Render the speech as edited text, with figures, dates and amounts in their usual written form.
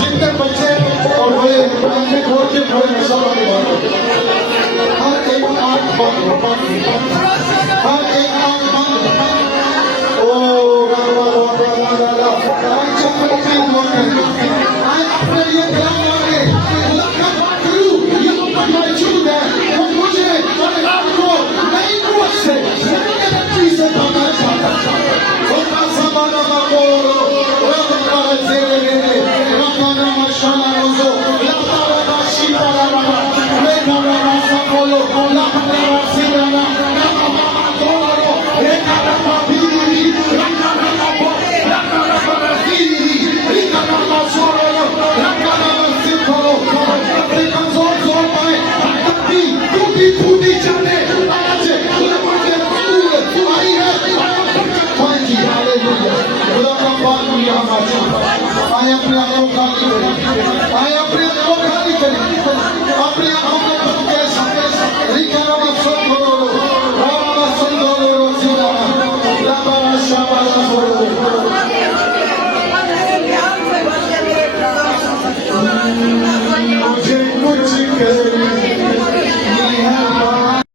जितने बच्चे और बड़े अपने घर के बड़े नशा वाले हर एक आंख बंद हर एक आंख बंद ओ I pray you come on in. Look at you. You look at my children. What was it? What did I do? Name was it? Name of Jesus. I am